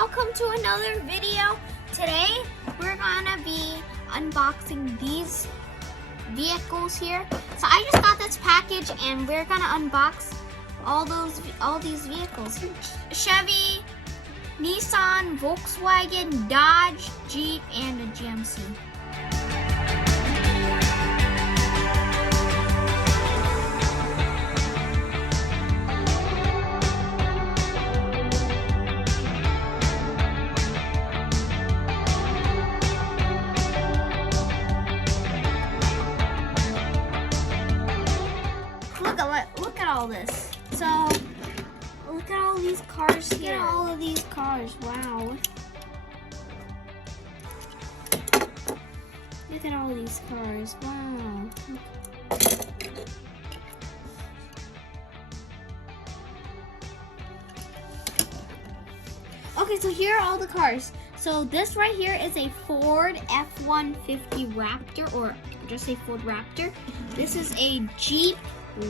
welcome to another video. Today we're gonna be unboxing these vehicles here. So I just got this package and we're gonna unbox all these vehicles. Chevy, Nissan, Volkswagen, Dodge, Jeep, and a GMC. Look at all this. So, look at all these cars here. Look at all of these cars. Wow. Look at all these cars. Wow. Okay, so here are all the cars. So this right here is a Ford F-150 Raptor, or just a Ford Raptor. This is a Jeep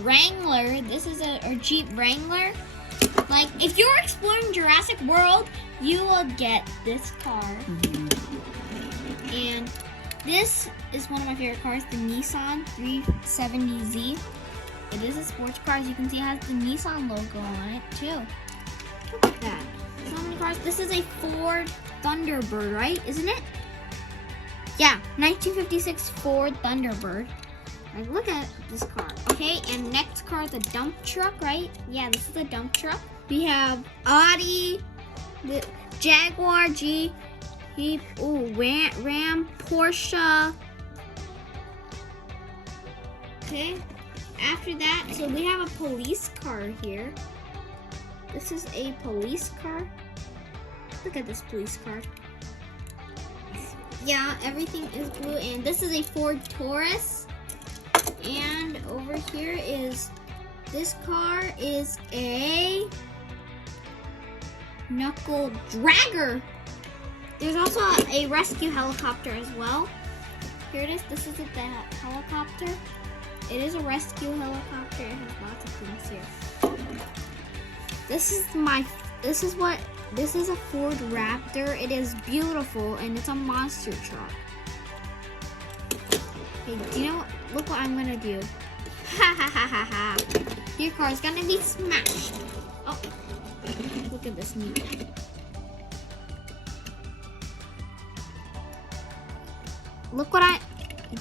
Wrangler. This is a Jeep Wrangler. Like, if you're exploring Jurassic World, you will get this car. And this is one of my favorite cars, the Nissan 370Z. It is a sports car. As you can see, it has the Nissan logo on it too. Look at that. So many cars. This is a Ford Thunderbird, right? Isn't it? Yeah, 1956 Ford Thunderbird. Like, look at this car. Okay, and next car is a dump truck, right? Yeah, this is a dump truck. We have Audi, the Jaguar, Jeep, Ram, Porsche. Okay, after that, so we have a police car here. This is a police car. Look at this police car. Yeah, everything is blue, and this is a Ford Taurus. And over here is, this car is a knuckle dragger. There's also a rescue helicopter as well. Here it is. This is the helicopter. It is a rescue helicopter. It has lots of things here. This is a Ford Raptor. It is beautiful and it's a monster truck. Okay, do you know what? Look what I'm gonna do. Ha ha ha ha ha. Your car is gonna be smashed. Oh, look at this neat. Look what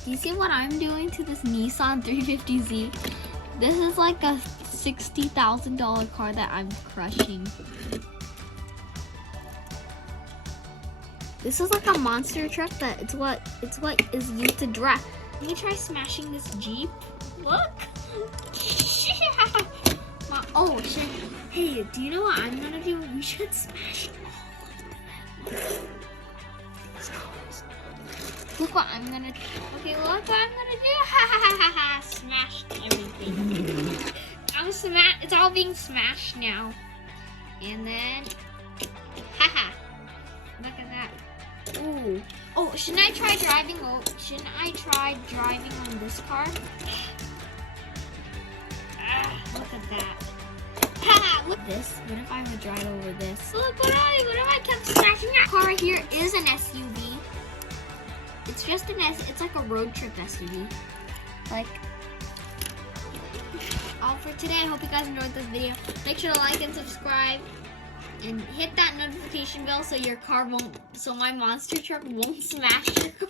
do you see what I'm doing to this Nissan 350Z? This is like a $60,000 car that I'm crushing. This is like a monster truck that it's what is used to drive. Let me try smashing this Jeep. Look. Oh shit. Hey, do you know what I'm gonna do? We should smash all of them. Look what I'm gonna do. Okay, look what I'm gonna do. Ha ha ha ha ha. Smashed everything. It's all being smashed now. And then, haha. Look at that. Ooh. Oh, shouldn't I try driving? Oh, shouldn't I try driving on this car? Look at that. Haha, look at this. What if I would drive over this? Look, what if I kept smashing that car right here is an SUV. It's just it's like a road trip SUV. Like, all for today. I hope you guys enjoyed this video. Make sure to like and subscribe. And hit that notification bell so your car won't, so my monster truck won't smash your car.